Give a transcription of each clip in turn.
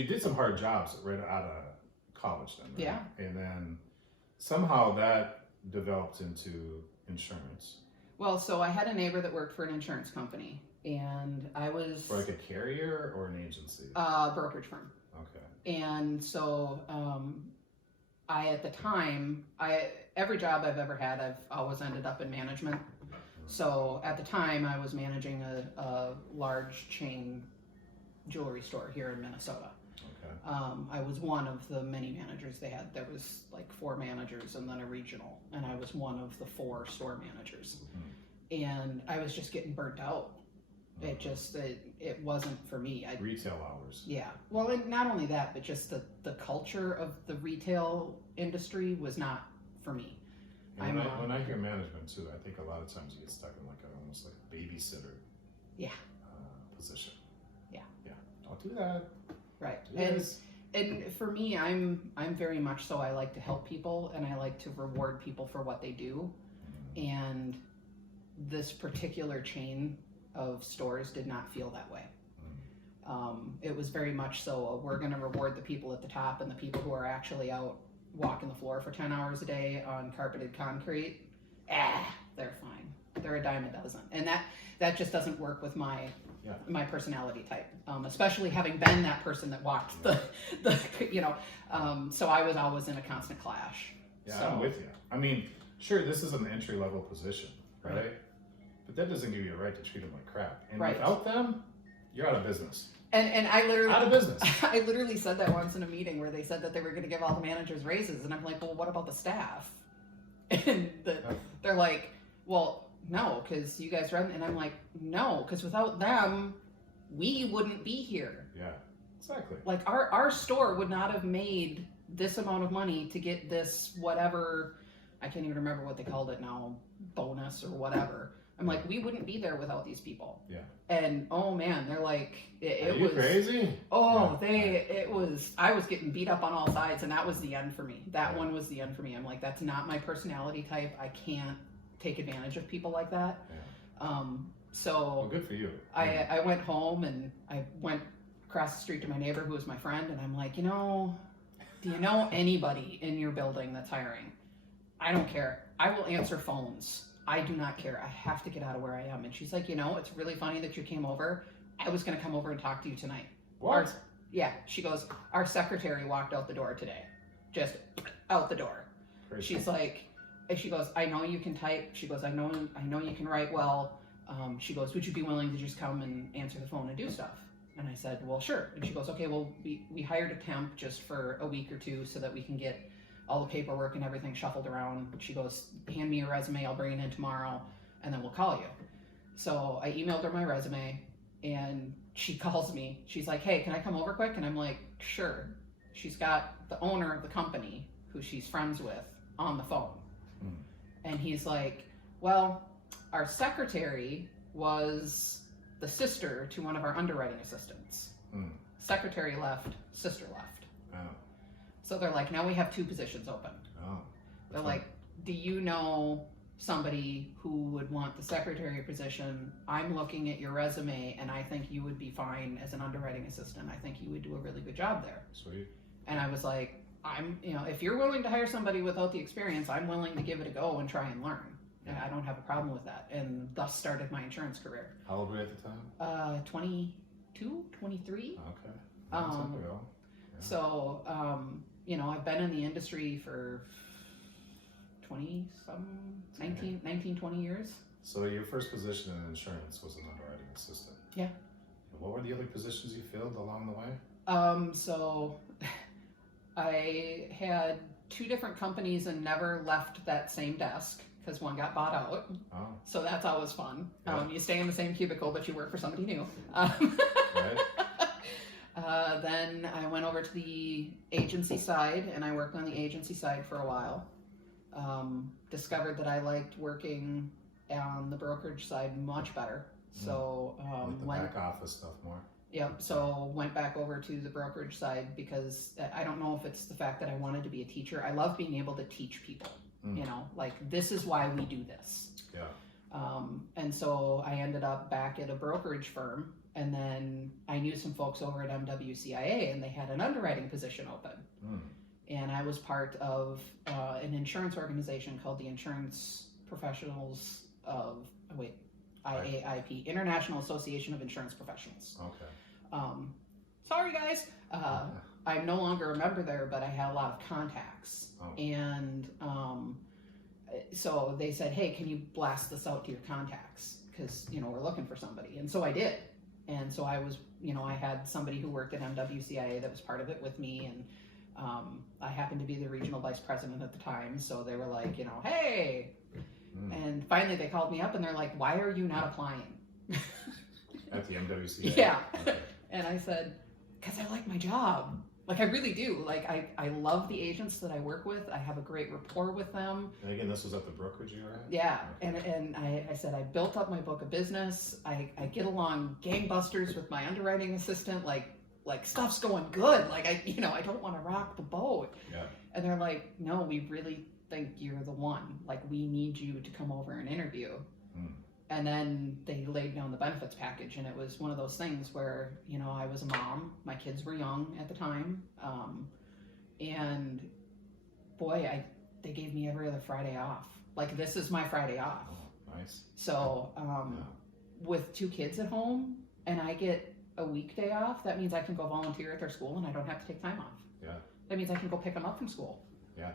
you did some hard jobs right out of college then, right? Yeah. And then somehow that developed into insurance. Well, so I had a neighbor that worked for an insurance company, and I was For like a carrier or an agency? Brokerage firm. Okay. And so I, at the time, every job I've ever had, I've always ended up in management. So at the time, I was managing a large chain jewelry store here in Minnesota. Okay. I was one of the many managers they had. There was like 4 managers and then a regional, and I was one of the 4 store managers. And I was just getting burnt out. It wasn't for me. Retail hours. Yeah. Well, and not only that, but just the culture of the retail industry was not for me. And when I hear management too, I think a lot of times you get stuck in almost like a babysitter. Yeah. Position. Yeah. Yeah. Don't do that. Right. Yes. And for me, I'm very much so. I like to help people, and I like to reward people for what they do. And this particular chain of stores did not feel that way. It was very much so, we're going to reward the people at the top, and the people who are actually out walking the floor for 10 hours a day on carpeted concrete, they're fine. They're a dime a dozen. And that just doesn't work with my personality type, especially having been that person that walked so I was always in a constant clash. Yeah, so, I'm with you. I mean, sure, this is an entry-level position, right? But that doesn't give you a right to treat them like crap. And without them, you're out of business. And I literally out of business. I literally said that once in a meeting where they said that they were going to give all the managers raises, and I'm like, well, what about the staff? And they're like, well, no, because you guys run. And I'm like, no, because without them, we wouldn't be here. Yeah, exactly. Like our store would not have made this amount of money to get this whatever, I can't even remember what they called it now, bonus or whatever. I'm like, we wouldn't be there without these people. Yeah. And oh man, they're like, Are you crazy? Oh, I was getting beat up on all sides, and that was the end for me. That one was the end for me. I'm like, that's not my personality type. I can't take advantage of people like that. Yeah. So well, good for you. I went home, and I went across the street to my neighbor who was my friend, and I'm like, do you know anybody in your building that's hiring? I don't care. I will answer phones. I do not care. I have to get out of where I am. And she's like, it's really funny that you came over. I was going to come over and talk to you tonight. What? She goes, our secretary walked out the door today. Just out the door. Crazy. She's like, and she goes, I know you can type. She goes, I know you can write well. She goes, would you be willing to just come and answer the phone and do stuff? And I said, well, sure. And she goes, okay, well, we hired a temp just for a week or 2 so that we can get all the paperwork and everything shuffled around. She goes, hand me your resume, I'll bring it in tomorrow, and then we'll call you. So I emailed her my resume, and she calls me. She's like, hey, can I come over quick? And I'm like, sure. She's got the owner of the company, who she's friends with, on the phone. And he's like, well, our secretary was the sister to one of our underwriting assistants. Secretary left, sister left. Oh. So they're like, now we have 2 positions open. Oh. They're like, do you know somebody who would want the secretary position? I'm looking at your resume, and I think you would be fine as an underwriting assistant. I think you would do a really good job there. Sweet. And I was like, if you're willing to hire somebody without the experience, I'm willing to give it a go and try and learn. And I don't have a problem with that. And thus started my insurance career. How old were you at the time? 22, 23. Okay. That's up to go. Yeah. So, I've been in the industry for 20, 20 years. So your first position in insurance was an underwriting assistant. Yeah. What were the other positions you filled along the way? So I had 2 different companies and never left that same desk because one got bought out. Oh. So that's always fun. Yeah. You stay in the same cubicle, but you work for somebody new. Right. Then I went over to the agency side, and I worked on the agency side for a while. Discovered that I liked working on the brokerage side much better. So like the back office stuff more. Yep. So went back over to the brokerage side because I don't know if it's the fact that I wanted to be a teacher. I love being able to teach people. This is why we do this. Yeah. And so I ended up back at a brokerage firm And then I knew some folks over at MWCIA, and they had an underwriting position open. And I was part of an insurance organization called the Insurance Professionals of, IAIP, International Association of Insurance Professionals. Okay. Sorry, guys. I'm no longer a member there, but I had a lot of contacts. And so they said, hey, can you blast this out to your contacts? Because, we're looking for somebody. And so I did. And so I was, I had somebody who worked at MWCIA that was part of it with me. And I happened to be the regional vice president at the time. So they were like, hey. And finally they called me up and they're like, why are you not applying? At the MWCA? Yeah. Okay. And I said, because I like my job. Like, I really do. Like, I love the agents that I work with. I have a great rapport with them. And again, this was at the brokerage you were at? Yeah. Okay. And I said, I built up my book of business. I get along gangbusters with my underwriting assistant. Like stuff's going good. Like, I don't want to rock the boat. Yeah. And they're like, no, we really think you're the one. Like, we need you to come over and interview. And then they laid down the benefits package, and it was one of those things where, I was a mom, my kids were young at the time, and boy, they gave me every other Friday off. Like, this is my Friday off. Oh, nice. So, with 2 kids at home, and I get a weekday off, that means I can go volunteer at their school, and I don't have to take time off. Yeah. That means I can go pick them up from school. Yeah.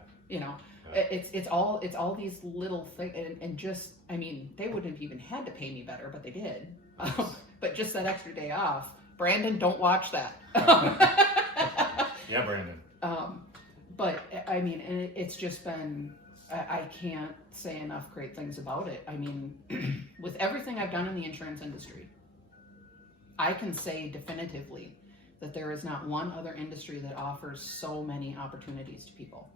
It's all these little things, and just, they wouldn't have even had to pay me better, but they did. But just that extra day off. Brandon, don't watch that. Yeah, Brandon. But and it's just been, I can't say enough great things about it. With everything I've done in the insurance industry, I can say definitively that there is not one other industry that offers so many opportunities to people.